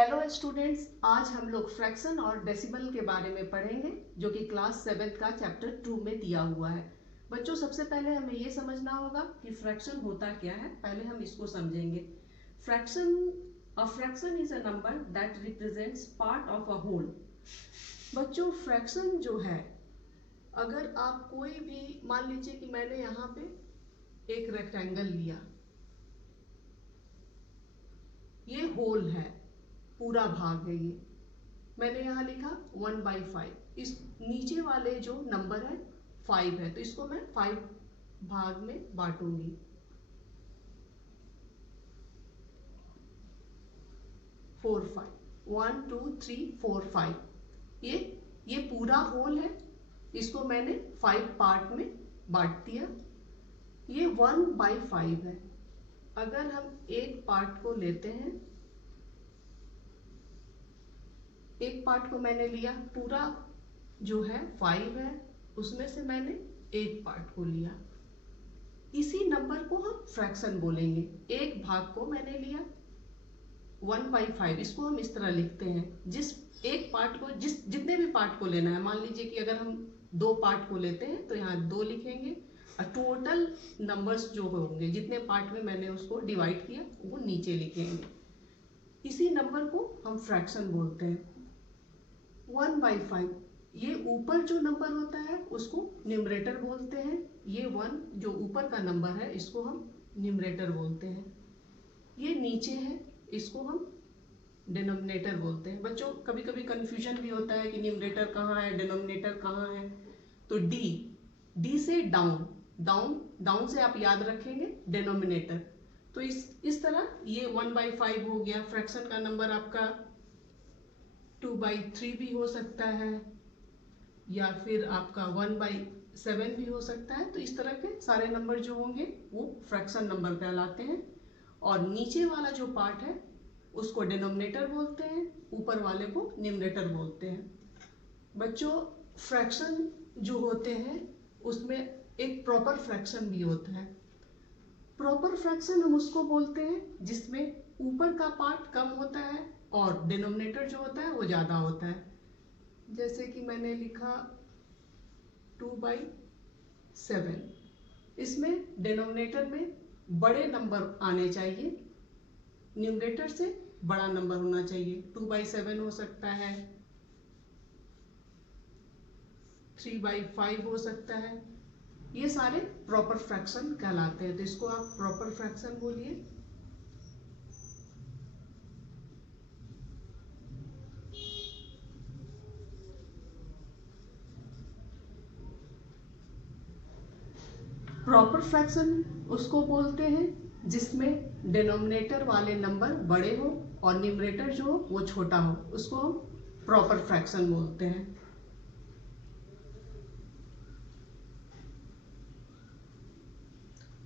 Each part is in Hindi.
हेलो स्टूडेंट्स, आज हम लोग फ्रैक्शन और डेसिमल के बारे में पढ़ेंगे जो कि क्लास 7 का चैप्टर 2 में दिया हुआ है। बच्चों, सबसे पहले हमें ये समझना होगा कि फ्रैक्शन होता क्या है। पहले हम इसको समझेंगे। Fraction is a number that represents part of a whole. बच्चों, फ्रैक्शन जो है, अगर आप कोई भी, मान लीजिए कि मैंने यहाँ पे एक रेक्टेंगल लिया, ये होल है, पूरा भाग है, ये मैंने यहाँ लिखा 1/5। इस नीचे वाले जो नंबर है 5 है, तो इसको मैं 5 भाग में बांटूंगी। 4 5 1 2 3 4 5। ये पूरा होल है, इसको मैंने 5 पार्ट में बांट दिया। ये 1/5 है। अगर हम एक पार्ट को लेते हैं, एक पार्ट को मैंने लिया, पूरा जो है 5 है, उसमें से मैंने एक पार्ट को लिया। इसी नंबर को हम फ्रैक्शन बोलेंगे। एक भाग को मैंने लिया 1/5, इसको हम इस तरह लिखते हैं। जिस एक पार्ट को, जितने भी पार्ट को लेना है, मान लीजिए कि अगर हम 2 पार्ट को लेते हैं तो यहाँ 2 लिखेंगे, और टोटल नंबर्स जो होंगे, जितने पार्ट में मैंने उसको डिवाइड किया, वो नीचे लिखेंगे। इसी नंबर को हम फ्रैक्शन बोलते हैं। 1/5, ये ऊपर जो नंबर होता है उसको न्यूमरेटर बोलते हैं। ये 1 जो ऊपर का नंबर है, इसको हम न्यूमरेटर बोलते हैं। ये नीचे है, इसको हम डिनोमिनेटर बोलते हैं। बच्चों, कभी कभी कंफ्यूजन भी होता है कि न्यूमरेटर कहाँ है, डिनोमिनेटर कहाँ है। तो डी से डाउन, डाउन से आप याद रखेंगे डिनोमिनेटर। तो इस तरह ये 1/5 हो गया। फ्रैक्शन का नंबर आपका 2/3 भी हो सकता है, या फिर आपका 1/7 भी हो सकता है। तो इस तरह के सारे नंबर जो होंगे वो फ्रैक्शन नंबर कहलाते हैं। और नीचे वाला जो पार्ट है उसको डिनोमिनेटर बोलते हैं, ऊपर वाले को न्यूमरेटर बोलते हैं। बच्चों, फ्रैक्शन जो होते हैं उसमें एक प्रॉपर फ्रैक्शन भी होता है। प्रॉपर फ्रैक्शन हम उसको बोलते हैं जिसमें ऊपर का पार्ट कम होता है और डिनोमिनेटर जो होता है वो ज़्यादा होता है। जैसे कि मैंने लिखा 2/7, इसमें डिनोमिनेटर में बड़े नंबर आने चाहिए, न्यूमरेटर से बड़ा नंबर होना चाहिए। 2/7 हो सकता है, 3/5 हो सकता है। ये सारे प्रॉपर फ्रैक्शन कहलाते हैं। तो इसको आप प्रॉपर फ्रैक्शन बोलिए। प्रॉपर फ्रैक्शन उसको बोलते हैं जिसमें डिनोमिनेटर वाले नंबर बड़े हो और न्यूमरेटर जो हो वो छोटा हो, उसको हम प्रॉपर फ्रैक्शन बोलते हैं।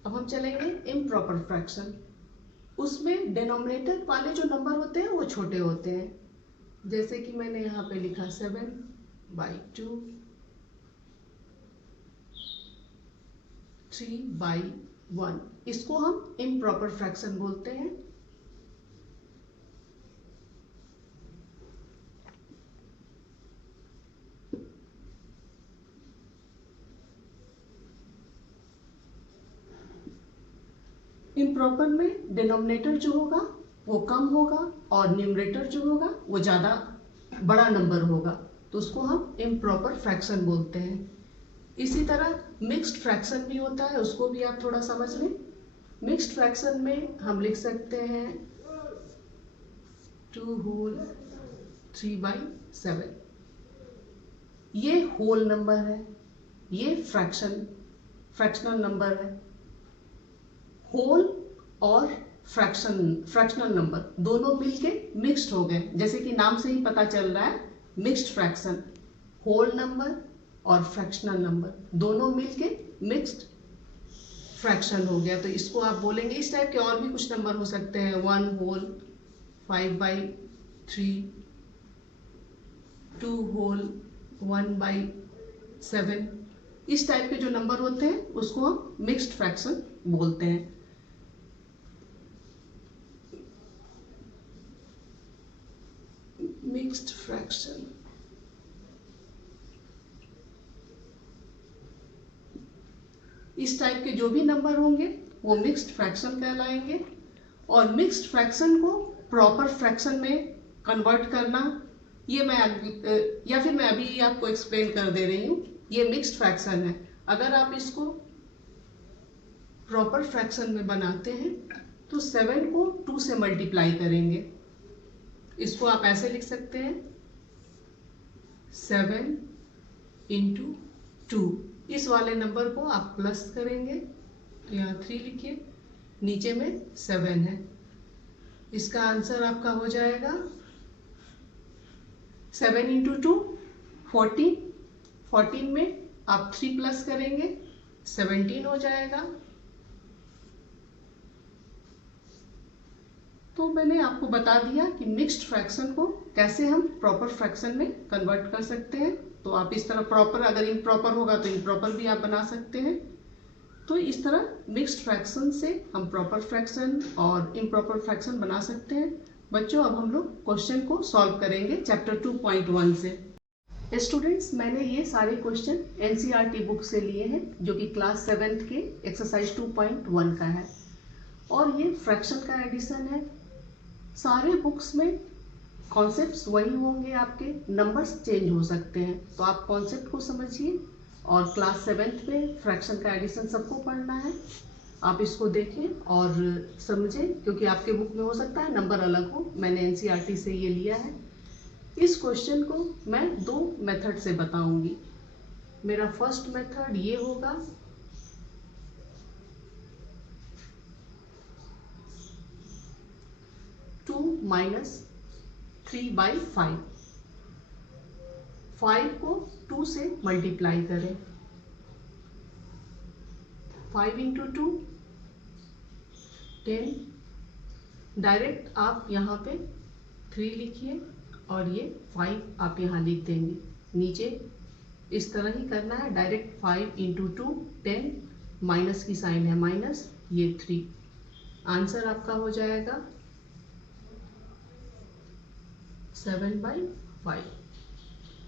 अब हम चलेंगे इम्प्रॉपर फ्रैक्शन। उसमें डिनोमिनेटर वाले जो नंबर होते हैं वो छोटे होते हैं। जैसे कि मैंने यहाँ पे लिखा 7/2, 3/1, इसको हम इम्प्रॉपर फ्रैक्शन बोलते हैं। इम्प्रॉपर में डिनोमिनेटर जो होगा वो कम होगा और न्यूमरेटर जो होगा वो ज़्यादा बड़ा नंबर होगा, तो उसको हम इम्प्रॉपर फ्रैक्शन बोलते हैं। इसी तरह मिक्स्ड फ्रैक्शन भी होता है, उसको भी आप थोड़ा समझ लें। मिक्स्ड फ्रैक्शन में हम लिख सकते हैं 2 होल 3/7। ये होल नंबर है, ये फ्रैक्शनल नंबर है। होल और फ्रैक्शनल नंबर दोनों मिलके मिक्स्ड हो गए। जैसे कि नाम से ही पता चल रहा है, मिक्स्ड फ्रैक्शन। होल नंबर और फ्रैक्शनल नंबर दोनों मिलके मिक्स्ड फ्रैक्शन हो गया। तो इसको आप बोलेंगे, इस टाइप के और भी कुछ नंबर हो सकते हैं, 1 होल 5/3, 2 होल 1/7। इस टाइप के जो नंबर होते हैं उसको हम मिक्स्ड फ्रैक्शन बोलते हैं। Mixed fraction. इस टाइप के जो भी नंबर होंगे वो मिक्स्ड फ्रैक्शन कहलाएंगे। और मिक्स्ड फ्रैक्शन को प्रॉपर फ्रैक्शन में कन्वर्ट करना, ये मैं या फिर मैं अभी आपको एक्सप्लेन कर दे रही हूँ। ये मिक्स्ड फ्रैक्शन है। अगर आप इसको प्रॉपर फ्रैक्शन में बनाते हैं तो 7 को 2 से मल्टीप्लाई करेंगे। इसको आप ऐसे लिख सकते हैं 7 इंटू 2। इस वाले नंबर को आप प्लस करेंगे तो यहाँ 3 लिखिए, नीचे में 7 है। इसका आंसर आपका हो जाएगा 7 इंटू 2 14। 14 में आप 3 प्लस करेंगे 17 हो जाएगा। तो मैंने आपको बता दिया कि मिक्स्ड फ्रैक्शन को कैसे हम प्रॉपर फ्रैक्शन में कन्वर्ट कर सकते हैं। तो आप इस तरह प्रॉपर, अगर इम्प्रॉपर होगा तो इम्प्रॉपर भी आप बना सकते हैं। तो इस तरह मिक्स्ड फ्रैक्शन से हम प्रॉपर फ्रैक्शन और इम्प्रॉपर फ्रैक्शन बना सकते हैं। बच्चों, अब हम लोग क्वेश्चन को सॉल्व करेंगे चैप्टर 2.1 से। स्टूडेंट्स, मैंने ये सारे क्वेश्चन एनसीईआरटी बुक से लिए हैं, जो कि क्लास 7th के एक्सरसाइज 2.1 का है। और ये फ्रैक्शन का एडिशन है। सारे बुक्स में कॉन्सेप्ट्स वही होंगे, आपके नंबर्स चेंज हो सकते हैं। तो आप कॉन्सेप्ट को समझिए। और क्लास 7th में फ्रैक्शन का एडिशन सबको पढ़ना है। आप इसको देखें और समझें, क्योंकि आपके बुक में हो सकता है नंबर अलग हो। मैंने एनसीईआरटी से ये लिया है। इस क्वेश्चन को मैं 2 मेथड से बताऊंगी। मेरा फर्स्ट मेथड ये होगा, माइनस 3/5। 5 को 2 से मल्टीप्लाई करें। 5 इंटू 2 10। डायरेक्ट आप यहाँ पे 3 लिखिए और ये 5 आप यहाँ लिख देंगे। नीचे इस तरह ही करना है। डायरेक्ट 5 इंटू 2 10, माइनस की साइन है माइनस, ये 3। आंसर आपका हो जाएगा 7/5।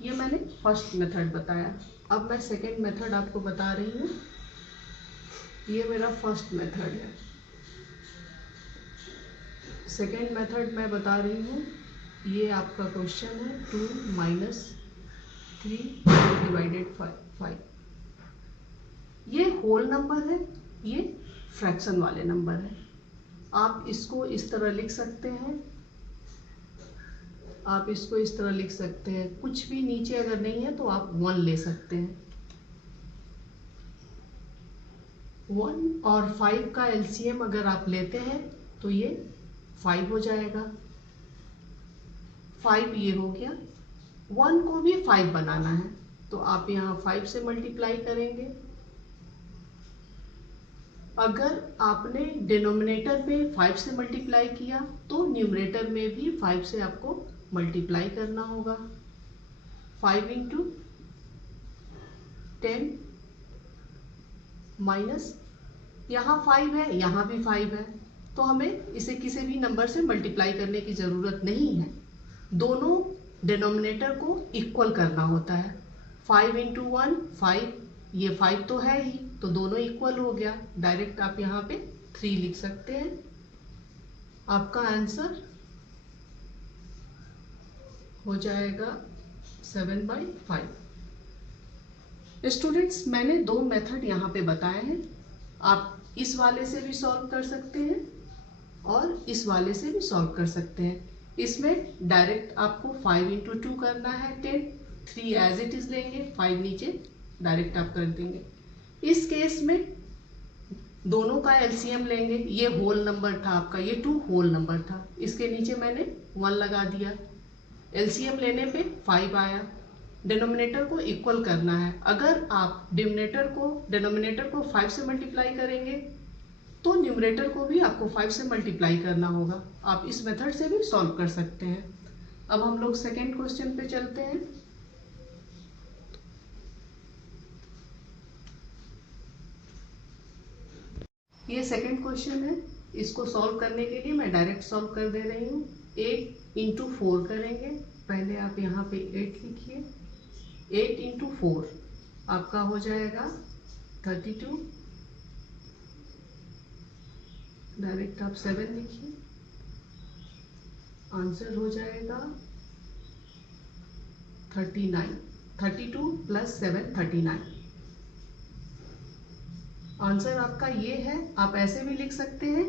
ये मैंने फर्स्ट मेथड बताया। अब मैं सेकेंड मेथड आपको बता रही हूँ। ये मेरा फर्स्ट मेथड है। सेकेंड मेथड मैं बता रही हूँ। ये आपका क्वेश्चन है 2 माइनस 3 डिवाइडेड 5। ये होल नंबर है, ये फ्रैक्शन वाले नंबर है। आप इसको इस तरह लिख सकते हैं। आप इसको इस तरह लिख सकते हैं। कुछ भी नीचे अगर नहीं है तो आप 1 ले सकते हैं। 1 और 5 का एलसीएम अगर आप लेते हैं तो ये 5 हो जाएगा। 5 ये हो गया। 1 को भी 5 बनाना है तो आप यहाँ 5 से मल्टीप्लाई करेंगे। अगर आपने डिनोमिनेटर में 5 से मल्टीप्लाई किया तो न्यूमरेटर में भी 5 से आपको मल्टीप्लाई करना होगा। 5 इंटू 10 माइनस, यहाँ 5 है, यहाँ भी 5 है, तो हमें इसे किसी भी नंबर से मल्टीप्लाई करने की ज़रूरत नहीं है। दोनों डिनोमिनेटर को इक्वल करना होता है। 5 इंटू 1 5, ये 5 तो है ही, तो दोनों इक्वल हो गया। डायरेक्ट आप यहाँ पे 3 लिख सकते हैं। आपका आंसर हो जाएगा 7/5। स्टूडेंट्स, मैंने 2 मेथड यहाँ पे बताए हैं। आप इस वाले से भी सॉल्व कर सकते हैं और इस वाले से भी सॉल्व कर सकते हैं। इसमें डायरेक्ट आपको 5 इंटू 2 करना है 10, 3 एज इट इज लेंगे, 5 नीचे डायरेक्ट आप कर देंगे। इस केस में दोनों का एलसीएम लेंगे। ये होल नंबर था आपका, ये 2 होल नंबर था, इसके नीचे मैंने 1 लगा दिया। एलसीएम लेने पे 5 आया। डिनोमिनेटर को इक्वल करना है। अगर आप डिनोमिनेटर को 5 से मल्टीप्लाई करेंगे तो न्यूमरेटर को भी आपको 5 से मल्टीप्लाई करना होगा। आप इस मेथड से भी सॉल्व कर सकते हैं। अब हम लोग सेकेंड क्वेश्चन पे चलते हैं। ये सेकेंड क्वेश्चन है। इसको सॉल्व करने के लिए मैं डायरेक्ट सॉल्व कर दे रही हूँ। एक इंटू 4 करेंगे। पहले आप यहाँ पे 8 लिखिए, 8 इंटू 4 आपका हो जाएगा 32। डायरेक्ट आप 7 लिखिए, आंसर हो जाएगा 39। 32 प्लस 7 39। आंसर आपका ये है। आप ऐसे भी लिख सकते हैं।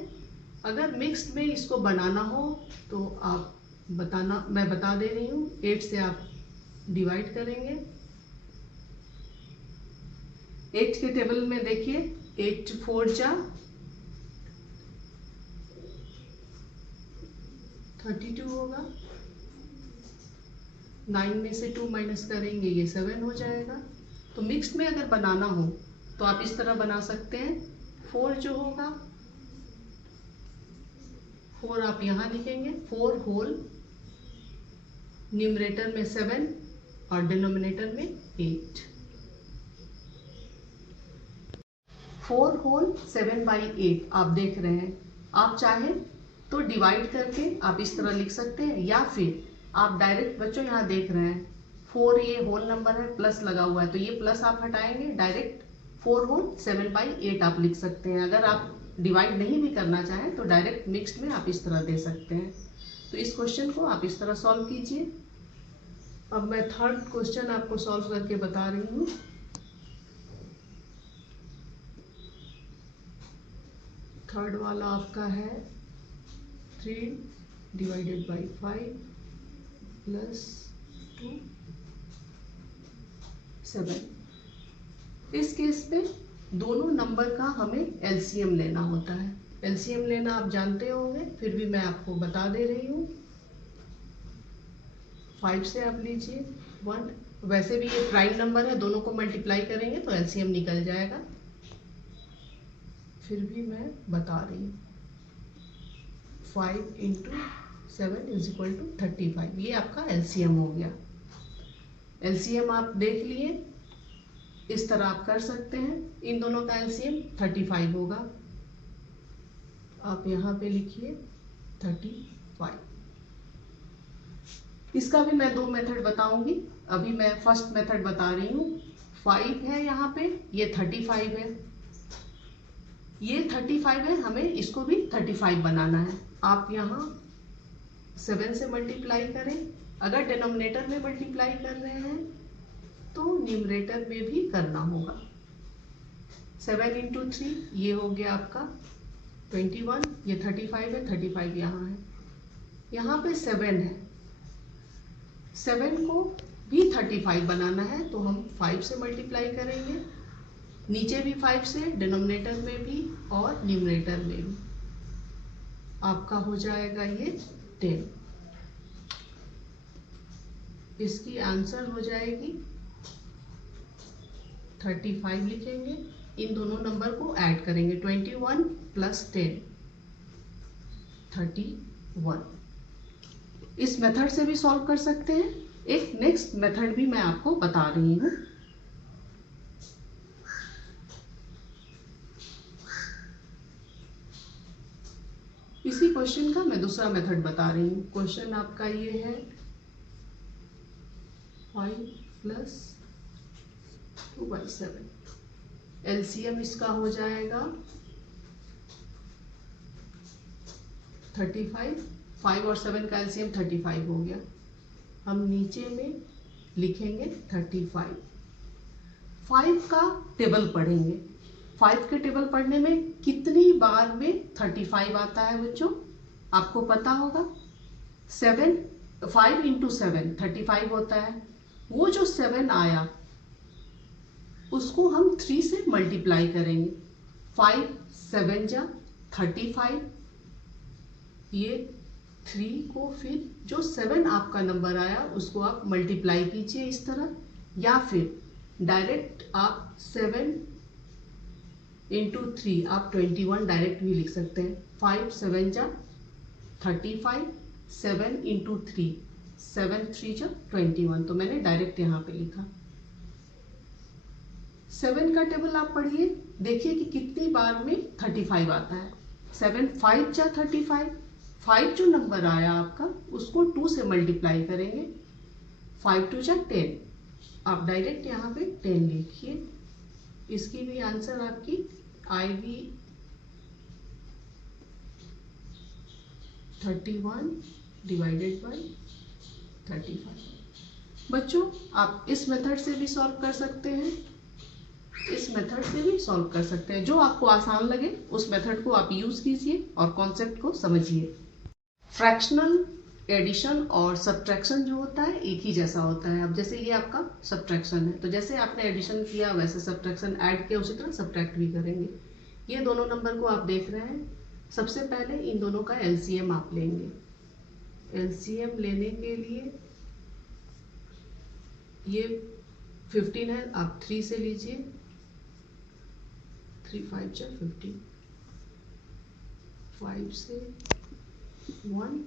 अगर मिक्स्ड में इसको बनाना हो तो आप बताना, मैं बता दे रही हूँ। 8 से आप डिवाइड करेंगे। 8 के टेबल में देखिए, 8 4 जा 32 होगा। 9 में से 2 माइनस करेंगे, ये 7 हो जाएगा। तो मिक्स्ड में अगर बनाना हो तो आप इस तरह बना सकते हैं। 4 जो होगा, 4 आप यहाँ लिखेंगे, 4 होल, न्यूमरेटर में 7 और डिनोमिनेटर में 8। 4 होल 7/8 आप देख रहे हैं। आप चाहें तो डिवाइड करके आप इस तरह लिख सकते हैं, या फिर आप डायरेक्ट, बच्चों यहाँ देख रहे हैं 4 ये होल नंबर है, प्लस लगा हुआ है, तो ये प्लस आप हटाएंगे, डायरेक्ट 4 होल 7/8 आप लिख सकते हैं। अगर आप डिवाइड नहीं भी करना चाहें तो डायरेक्ट मिक्स्ड में आप इस तरह दे सकते हैं। तो इस क्वेश्चन को आप इस तरह सॉल्व कीजिए। अब मैं थर्ड क्वेश्चन आपको सॉल्व करके बता रही हूँ। थर्ड वाला आपका है 3 डिवाइडेड बाई 5 प्लस 2 7। इस केस में दोनों नंबर का हमें एलसीएम लेना होता है। एलसीएम लेना आप जानते होंगे, फिर भी मैं आपको बता दे रही हूँ। 5 से आप लीजिए 1, वैसे भी ये प्राइम नंबर है, दोनों को मल्टीप्लाई करेंगे तो एलसीएम निकल जाएगा, फिर भी मैं बता रही हूँ। 5 इंटू 7 इज इक्वल टू 35। ये आपका एलसीएम हो गया। एलसीएम आप देख लिए, इस तरह आप कर सकते हैं। इन दोनों का एलसीएम 35 होगा। आप यहाँ पे लिखिए 35। इसका भी मैं 2 मेथड बताऊंगी। अभी मैं फर्स्ट मेथड बता रही हूँ। 5 है यहाँ पे, ये 35 है, ये 35 है, हमें इसको भी 35 बनाना है। आप यहाँ 7 से मल्टीप्लाई करें। अगर डिनोमिनेटर में मल्टीप्लाई कर रहे हैं तो न्यूमरेटर में भी करना होगा। 7 इंटू 3 ये हो गया आपका 21, ये 35 है, 35 यहाँ है। यहाँ पे 7 है, 7 को भी 35 बनाना है, तो हम 5 से मल्टीप्लाई करेंगे। नीचे भी 5 से, डिनोमिनेटर में भी और न्यूमरेटर में भी। आपका हो जाएगा ये 10। इसकी आंसर हो जाएगी 35 लिखेंगे। इन दोनों नंबर को ऐड करेंगे, 21 प्लस 10 31। इस मेथड से भी सॉल्व कर सकते हैं। एक नेक्स्ट मेथड भी मैं आपको बता रही हूँ। इसी क्वेश्चन का मैं दूसरा मेथड बता रही हूँ। क्वेश्चन आपका ये है 5 प्लस 2/7। एलसीएम इसका हो जाएगा 35। 5 और 7 का एलसीएम 35 हो गया। हम नीचे में लिखेंगे 35। 5 का टेबल पढ़ेंगे। 5 के टेबल पढ़ने में कितनी बार में 35 आता है बच्चों, आपको पता होगा। 5 इंटू 7 35 होता है। वो जो 7 आया उसको हम 3 से मल्टीप्लाई करेंगे। 5 7 जा 35, ये 3 को फिर जो 7 आपका नंबर आया उसको आप मल्टीप्लाई कीजिए इस तरह, या फिर डायरेक्ट आप 7 इंटू 3 आप 21 डायरेक्ट भी लिख सकते हैं। 5 7 जा 35, 7 इंटू 3 7 3 जा 21, तो मैंने डायरेक्ट यहाँ पे लिखा। 7 का टेबल आप पढ़िए, देखिए कि कितनी बार में 35 आता है। 7 5 जा 35, 5 जो नंबर आया आपका उसको 2 से मल्टीप्लाई करेंगे। 5 2 जा 10, आप डायरेक्ट यहाँ पे 10 लिखिए। इसकी भी आंसर आपकी आएगी 31 डिवाइडेड बाई 35। बच्चों आप इस मेथड से भी सॉल्व कर सकते हैं, इस मेथड से भी सॉल्व कर सकते हैं। जो आपको आसान लगे उस मेथड को आप यूज कीजिए और कॉन्सेप्ट को समझिए। फ्रैक्शनल एडिशन और सब्ट्रैक्शन जो होता है एक ही जैसा होता है। अब जैसे ये आपका सब्ट्रैक्शन है, तो जैसे आपने एडिशन किया वैसे सब्ट्रैक्शन ऐड किया, उसी तरह सब्ट्रैक्ट भी करेंगे। ये दोनों नंबर को आप देख रहे हैं। सबसे पहले इन दोनों का एलसीएम आप लेंगे। एलसीएम लेने के लिए ये 15 है, आप 3 से लीजिए। 3 5 जा 15, 5 से 1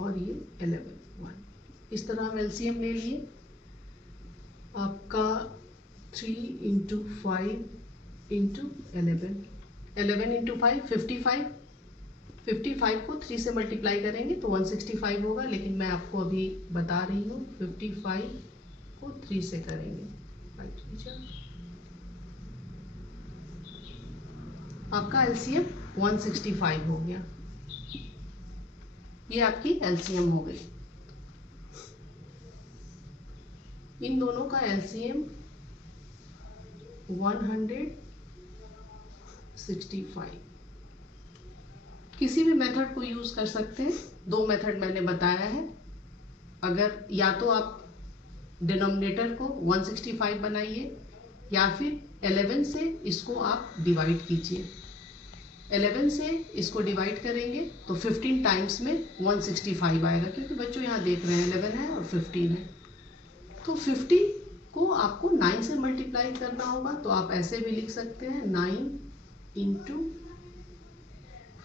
और ये 11 1। इस तरह हम एलसीएम ले लिए। आपका 3 इंटू 5 इंटू 11, 11 इंटू 5 55। 55 को 3 से मल्टीप्लाई करेंगे तो 165 होगा, लेकिन मैं आपको अभी बता रही हूँ 55 को 3 से करेंगे। 5 3 जा, आपका एलसीएम 165 हो गया। ये आपकी एलसीएम हो गई। इन दोनों का एलसीएम 165। किसी भी मेथड को यूज कर सकते हैं। 2 मेथड मैंने बताया है। अगर या तो आप डिनोमिनेटर को 165 बनाइए या फिर 11 से इसको आप डिवाइड कीजिए। 11 से इसको डिवाइड करेंगे तो 15 टाइम्स में 165 आएगा, क्योंकि बच्चों यहाँ देख रहे हैं 11 है और 15 है। तो 50 को आपको 9 से मल्टीप्लाई करना होगा, तो आप ऐसे भी लिख सकते हैं 9 इंटू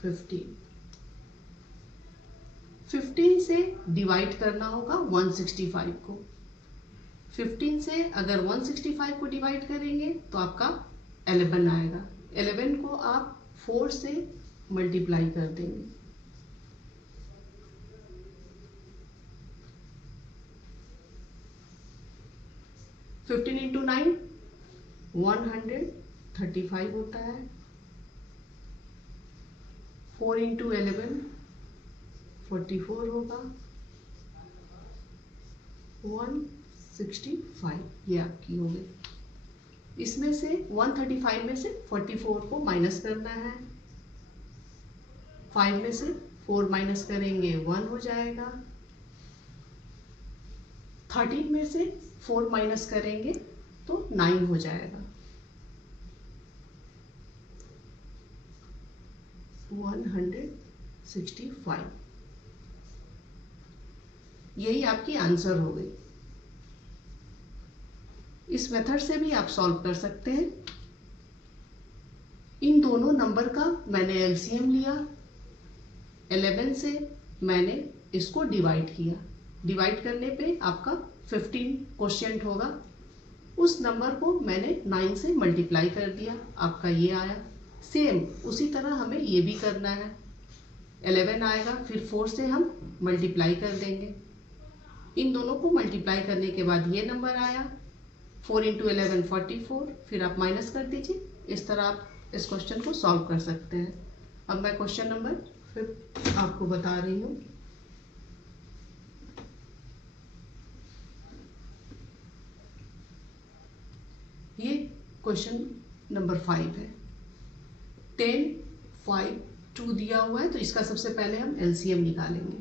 15। 15 से डिवाइड करना होगा 165 को। 15 से अगर 165 को डिवाइड करेंगे तो आपका 11 आएगा। 11 को आप 4 से मल्टीप्लाई कर देंगे। फिफ्टीन इंटू 9 135 होता है। 4 इंटू 11 44 होगा। 165 ये आपकी हो गई। इसमें से 135 में से 44 को माइनस करना है। 5 में से 4 माइनस करेंगे 1 हो जाएगा। 13 में से 4 माइनस करेंगे तो 9 हो जाएगा। 165 यही आपकी आंसर हो गई। इस मेथड से भी आप सॉल्व कर सकते हैं। इन दोनों नंबर का मैंने एलसीएम लिया। 11 से मैंने इसको डिवाइड किया। डिवाइड करने पे आपका 15 क्वोशिएंट होगा। उस नंबर को मैंने 9 से मल्टीप्लाई कर दिया, आपका ये आया। सेम उसी तरह हमें ये भी करना है। 11 आएगा, फिर 4 से हम मल्टीप्लाई कर देंगे। इन दोनों को मल्टीप्लाई करने के बाद ये नंबर आया। 4 इंटू 11 44, फिर आप माइनस कर दीजिए। इस तरह आप इस क्वेश्चन को सॉल्व कर सकते हैं। अब मैं क्वेश्चन नंबर 5 आपको बता रही हूँ। ये क्वेश्चन नंबर 5 है। 10 5 2 दिया हुआ है, तो इसका सबसे पहले हम एलसीएम निकालेंगे।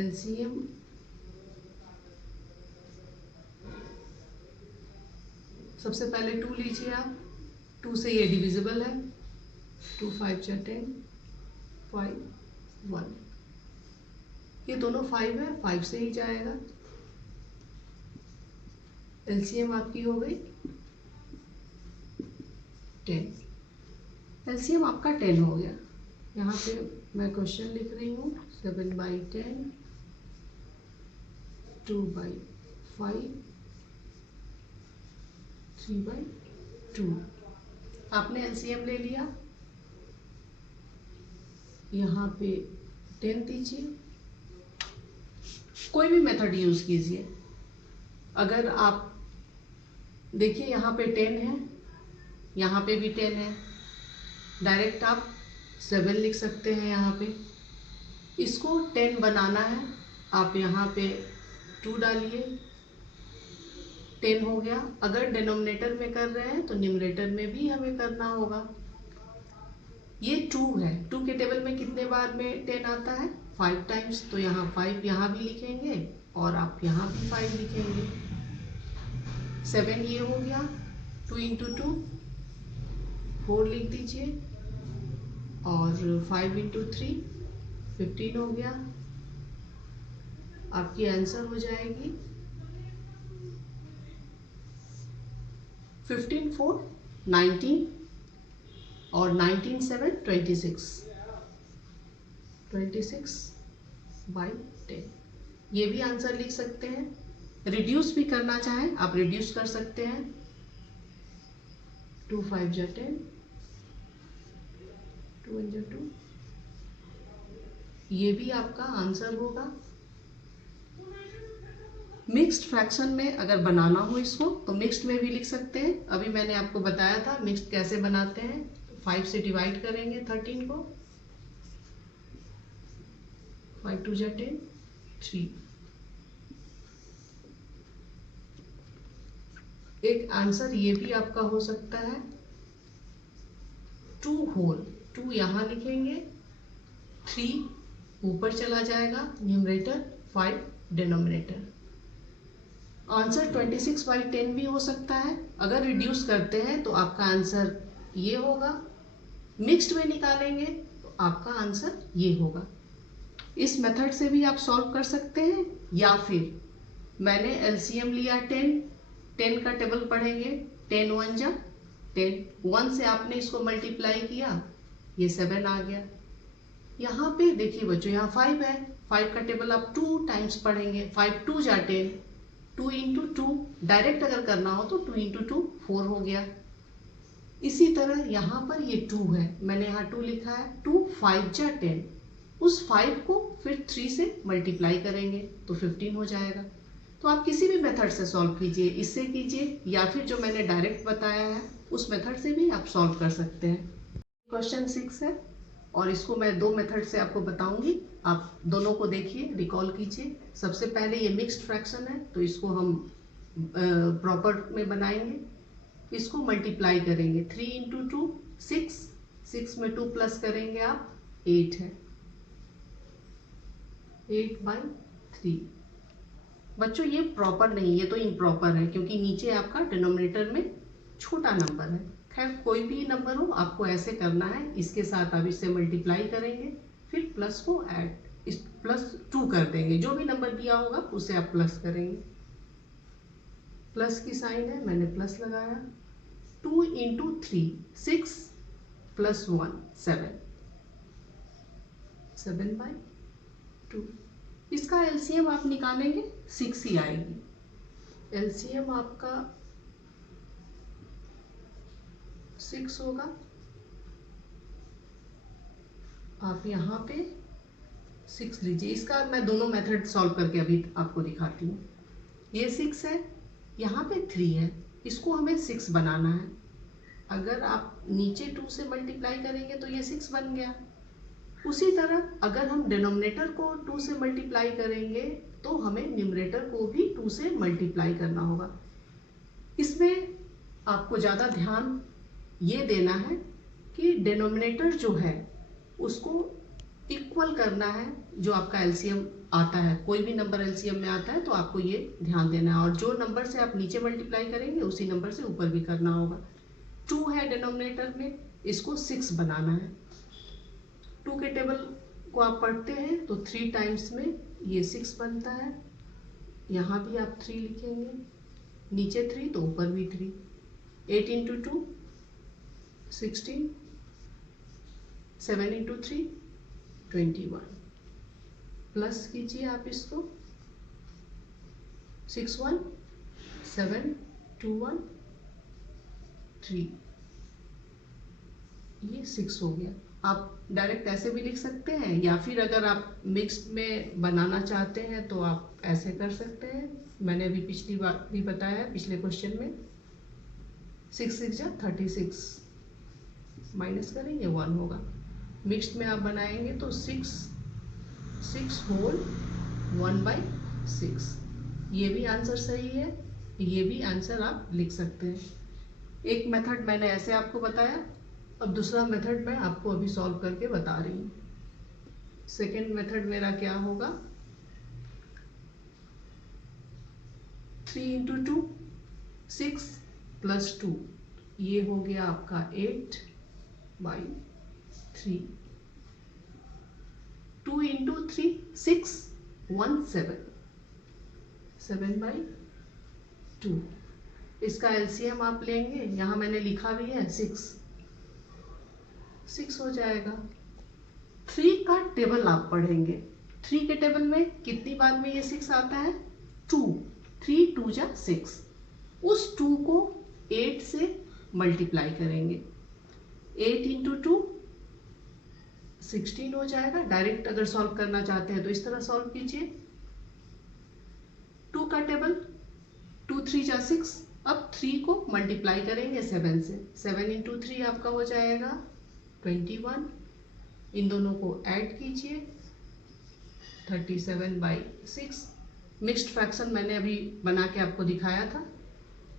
एलसीएम सबसे पहले 2 लीजिए आप। 2 से ये डिविजिबल है। 2 5 जा 10, 5 1। ये दोनों 5 है, 5 से ही जाएगा। एलसीएम आपकी हो गई 10। एलसीएम आपका 10 हो गया। यहाँ पे मैं क्वेश्चन लिख रही हूँ 7/10, 2/5, 3/2। आपने एलसीएम ले लिया। यहाँ पे 10 दीजिए, कोई भी मेथड यूज कीजिए। अगर आप देखिए यहाँ पे 10 है, यहाँ पे भी 10 है, डायरेक्ट आप 7 लिख सकते हैं। यहाँ पे इसको 10 बनाना है, आप यहाँ पे 2 डालिए, 10 हो गया। अगर डिनोमिनेटर में कर रहे हैं तो न्यूमरेटर में भी हमें करना होगा। ये 2 है, 2 के टेबल में कितने बार में 10 आता है? 5 टाइम्स। तो यहाँ 5 यहाँ भी लिखेंगे और आप यहाँ भी 5 लिखेंगे। 7 ये हो गया, 2 इंटू 2 4 लिख दीजिए, और 5 इंटू 3 15 हो गया। आपकी आंसर हो जाएगी 15 4 19 और 19 7 26 बाई 10। ये भी आंसर लिख सकते हैं। रिड्यूस भी करना चाहें आप रिड्यूस कर सकते हैं। 2 5 जा 10, 2 1 जा 2। ये भी आपका आंसर होगा। मिक्स्ड फ्रैक्शन में अगर बनाना हो इसको तो मिक्स्ड में भी लिख सकते हैं। अभी मैंने आपको बताया था मिक्स्ड कैसे बनाते हैं। 5 से डिवाइड करेंगे 13 को, 5 2 जा 10, 3। एक आंसर ये भी आपका हो सकता है 2 होल, 2 यहाँ लिखेंगे, 3 ऊपर चला जाएगा न्यूमरेटर, 5 डिनोमिनेटर। आंसर 26 बाई 10 भी हो सकता है। अगर रिड्यूस करते हैं तो आपका आंसर ये होगा। मिक्स्ड में निकालेंगे तो आपका आंसर ये होगा। इस मेथड से भी आप सॉल्व कर सकते हैं, या फिर मैंने एलसीएम लिया 10 का टेबल पढ़ेंगे, 10 1 जा 10, 1 से आपने इसको मल्टीप्लाई किया, ये 7 आ गया। यहाँ पे देखिए बच्चों, यहाँ 5 है, 5 का टेबल आप 2 टाइम्स पढ़ेंगे, 5 2 जा 10, 2 इंटू 2, डायरेक्ट अगर करना हो तो 2 इंटू 2 4 हो गया। इसी तरह यहाँ पर ये 2 है, मैंने यहाँ 2 लिखा है, 2 5 जा 10, उस 5 को फिर 3 से मल्टीप्लाई करेंगे तो 15 हो जाएगा। तो आप किसी भी मेथड से सॉल्व कीजिए, इससे कीजिए या फिर जो मैंने डायरेक्ट बताया है उस मेथड से भी आप सॉल्व कर सकते हैं। क्वेश्चन 6 है और इसको मैं 2 मेथड से आपको बताऊंगी। आप दोनों को देखिए, रिकॉल कीजिए। सबसे पहले ये मिक्स्ड फ्रैक्शन है तो इसको हम प्रॉपर में बनाएंगे। इसको मल्टीप्लाई करेंगे, 3 इंटू 2 6, 6 में 2 प्लस करेंगे आप 8 है, 8 बाई 3। बच्चों ये प्रॉपर नहीं, ये तो इम्प्रॉपर है क्योंकि नीचे आपका डिनोमिनेटर में छोटा नंबर है। खैर कोई भी नंबर हो आपको ऐसे करना है, इसके साथ आप इससे मल्टीप्लाई करेंगे, फिर प्लस को ऐड, इस +2 कर देंगे, जो भी नंबर दिया होगा उसे आप प्लस करेंगे। प्लस की साइन है, मैंने प्लस लगाया। 2 इंटू 3 6 प्लस 1 7, 7 बाई 2। इसका एलसीएम आप निकालेंगे 6 ही आएगी। एलसीएम आपका 6 होगा। आप यहाँ पे 6 लीजिए। इसका मैं दोनों मेथड सॉल्व करके अभी आपको दिखाती हूँ। ये 6 है, यहाँ पे 3 है, इसको हमें 6 बनाना है। अगर आप नीचे 2 से मल्टीप्लाई करेंगे तो ये 6 बन गया। उसी तरह अगर हम डिनोमिनेटर को 2 से मल्टीप्लाई करेंगे तो हमें न्यूमरेटर को भी 2 से मल्टीप्लाई करना होगा। इसमें आपको ज़्यादा ध्यान ये देना है कि डिनोमिनेटर जो है उसको इक्वल करना है जो आपका एलसीएम आता है। कोई भी नंबर एलसीएम में आता है तो आपको ये ध्यान देना है, और जो नंबर से आप नीचे मल्टीप्लाई करेंगे उसी नंबर से ऊपर भी करना होगा। 2 है डिनोमिनेटर में, इसको 6 बनाना है। 2 के टेबल को आप पढ़ते हैं तो 3 टाइम्स में ये 6 बनता है। यहाँ भी आप 3 लिखेंगे, नीचे 3 तो ऊपर भी 3। 8 इंटू 2 16, 7 इंटू 3 21। प्लस कीजिए आप इसको, 6 1 7 2 1 3, ये 6 हो गया। आप डायरेक्ट ऐसे भी लिख सकते हैं, या फिर अगर आप मिक्स्ड में बनाना चाहते हैं तो आप ऐसे कर सकते हैं। मैंने अभी पिछली बार भी बताया है, पिछले क्वेश्चन में 6 6 जा 36, माइनस करेंगे 1 होगा। मिक्स्ड में आप बनाएंगे तो 6 होल 1/6, ये भी आंसर सही है, ये भी आंसर आप लिख सकते हैं। एक मेथड मैंने ऐसे आपको बताया, अब दूसरा मेथड मैं आपको अभी सॉल्व करके बता रही हूँ। सेकेंड मेथड मेरा क्या होगा, 3 × 2 6 + 2, ये हो गया आपका 8/3। 2 × 3 6 1 7, 7/2। इसका एलसीएम आप लेंगे, यहाँ मैंने लिखा भी है 6 हो जाएगा। 3 का टेबल आप पढ़ेंगे, 3 के टेबल में कितनी बार में ये 6 आता है, 2, 3 2 जा 6, उस 2 को 8 से मल्टीप्लाई करेंगे। 8 × 2 16 हो जाएगा। डायरेक्ट अगर सॉल्व करना चाहते हैं तो इस तरह सॉल्व कीजिए। 2 का टेबल 2 3 जा 6, अब 3 को मल्टीप्लाई करेंगे 7 से, 7 × 3 आपका हो जाएगा 21। इन दोनों को ऐड कीजिए, 37/6। मिक्स्ड फ्रैक्शन मैंने अभी बना के आपको दिखाया था।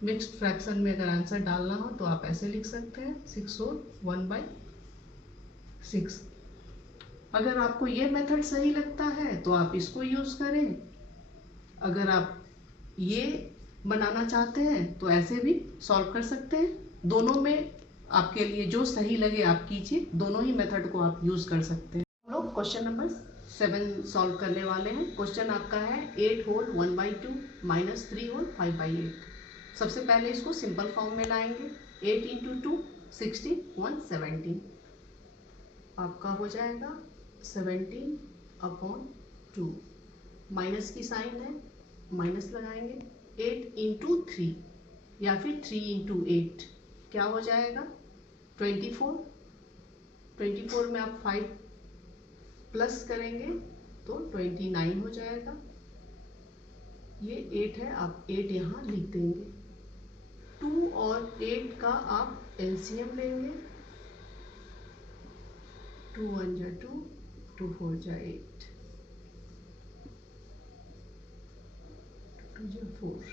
मिक्स्ड फ्रैक्शन में अगर आंसर डालना हो तो आप ऐसे लिख सकते हैं, 6 होल 1/6। अगर आपको ये मेथड सही लगता है तो आप इसको यूज करें, अगर आप ये बनाना चाहते हैं तो ऐसे भी सॉल्व कर सकते हैं। दोनों में आपके लिए जो सही लगे आप कीजिए, दोनों ही मेथड को आप यूज कर सकते हैं। हम लोग क्वेश्चन नंबर 7 सॉल्व करने वाले हैं। क्वेश्चन आपका है 8 होल 1/2 - 3 होल 5/8। सबसे पहले इसको सिंपल फॉर्म में लाएंगे। 8 × 2 16 1 17, आपका हो जाएगा 17/2। माइनस की साइन है, माइनस लगाएंगे। 8 × 3 या फिर 3 × 8 क्या हो जाएगा, 24। 24 में आप 5 प्लस करेंगे तो 29 हो जाएगा। ये 8 है, आप 8 यहाँ लिख देंगे। 2 और 8 का आप एलसीएम लेंगे, 2 1 जा 2, 2 4 जा 8, 2 जा 4,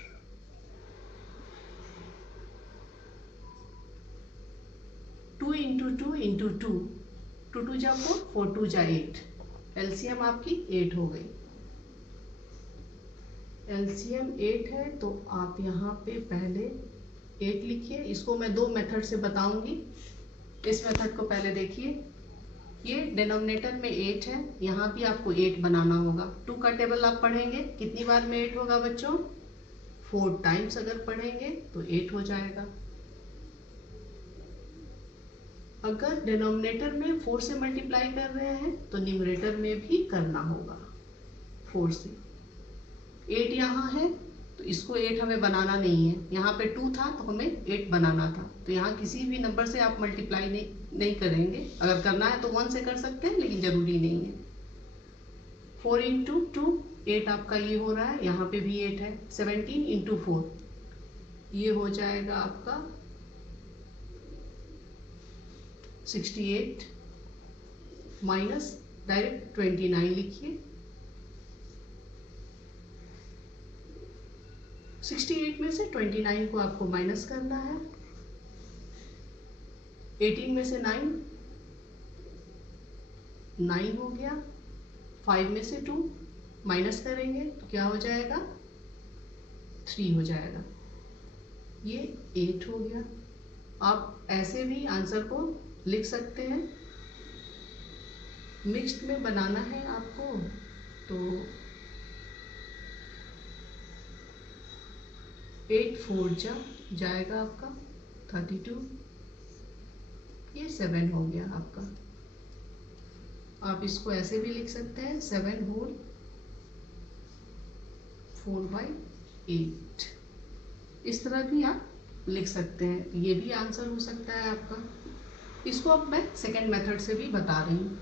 2 × 2 × 2, 2 2 जा 4, 4 2 जा 8, एलसीएम आपकी 8 हो गई। एलसीएम 8 है तो आप यहाँ पे पहले 8 लिखिए। इसको मैं 2 मेथड से बताऊंगी। इस मेथड को पहले देखिए, ये डिनोमिनेटर में 8 है, यहाँ भी आपको 8 बनाना होगा। 2 का टेबल आप पढ़ेंगे, कितनी बार में 8 होगा बच्चों, 4 टाइम्स अगर पढ़ेंगे तो 8 हो जाएगा। अगर डिनोमिनेटर में 4 से मल्टीप्लाई कर रहे हैं तो न्यूमरेटर में भी करना होगा 4 से। 8 यहाँ है तो इसको 8 हमें बनाना नहीं है, यहाँ पे 2 था तो हमें 8 बनाना था, तो यहाँ किसी भी नंबर से आप मल्टीप्लाई नहीं करेंगे। अगर करना है तो 1 से कर सकते हैं, लेकिन जरूरी नहीं है। 4 × 2 8 आपका ये हो रहा है, यहाँ पे भी 8 है। 17 × 4 ये हो जाएगा आपका 68 माइनस डायरेक्ट 29 लिखिए। 68 में से 29 को आपको माइनस करना है। 18 में से 9 हो गया। 5 में से 2 माइनस करेंगे तो क्या हो जाएगा, 3 हो जाएगा। ये 8 हो गया। आप ऐसे भी आंसर को लिख सकते हैं। मिक्स्ड में बनाना है आपको तो 8 4 जा जाएगा आपका 32, ये 7 हो गया आपका। आप इसको ऐसे भी लिख सकते हैं, 7 होल 4/8, इस तरह भी आप लिख सकते हैं, ये भी आंसर हो सकता है आपका। इसको अब मैं सेकेंड मेथड से भी बता रही हूँ।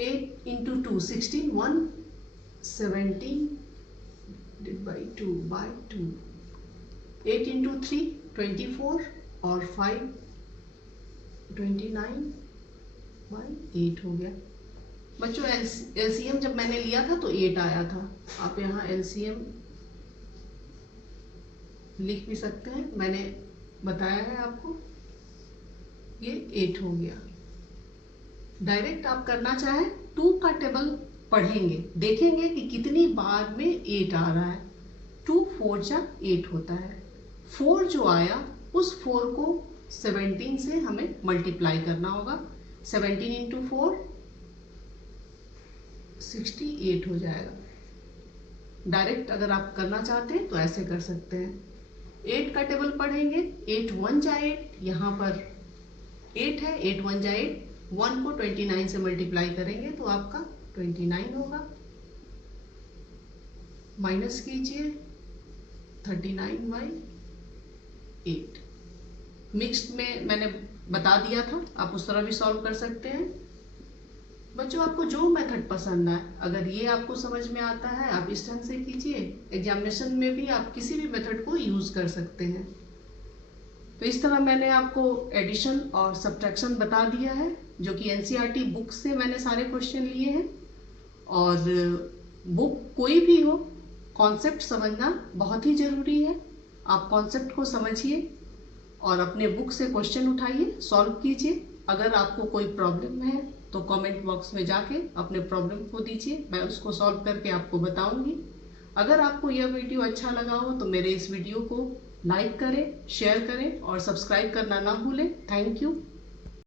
Eight into two 16, 117 by 2 8 into 3 24 और 5 29 बाई 8 हो गया। बच्चों एलसीएम जब मैंने लिया था तो 8 आया था। आप यहाँ एलसीएम लिख भी सकते हैं, मैंने बताया है आपको। ये 8 हो गया। डायरेक्ट आप करना चाहें 2 का टेबल पढ़ेंगे, देखेंगे कि कितनी बार में 8 आ रहा है। 2 4 जा 8 होता है। 4 जो आया उस 4 को 17 से हमें मल्टीप्लाई करना होगा। 17 इंटू 4 68 हो जाएगा। डायरेक्ट अगर आप करना चाहते हैं तो ऐसे कर सकते हैं। 8 का टेबल पढ़ेंगे, 8 1 जा 8, यहाँ पर 8 है, 8 1 जा 8, 1 को 29 से मल्टीप्लाई करेंगे तो आपका 29 होगा। माइनस कीजिए 39 बाई 8। मिक्स्ड में मैंने बता दिया था, आप उस तरह भी सॉल्व कर सकते हैं। बच्चों आपको जो मेथड पसंद आए, अगर ये आपको समझ में आता है आप इस ढंग से कीजिए। एग्जामिनेशन में भी आप किसी भी मेथड को यूज कर सकते हैं। तो इस तरह मैंने आपको एडिशन और सब्ट्रैक्शन बता दिया है, जो कि एनसीईआरटी बुक से मैंने सारे क्वेश्चन लिए हैं। और बुक कोई भी हो, कॉन्सेप्ट समझना बहुत ही जरूरी है। आप कॉन्सेप्ट को समझिए और अपने बुक से क्वेश्चन उठाइए, सॉल्व कीजिए। अगर आपको कोई प्रॉब्लम है तो कमेंट बॉक्स में जाके अपने प्रॉब्लम को दीजिए, मैं उसको सॉल्व करके आपको बताऊंगी। अगर आपको यह वीडियो अच्छा लगा हो तो मेरे इस वीडियो को लाइक करें, शेयर करें और सब्सक्राइब करना ना भूलें। Thank you.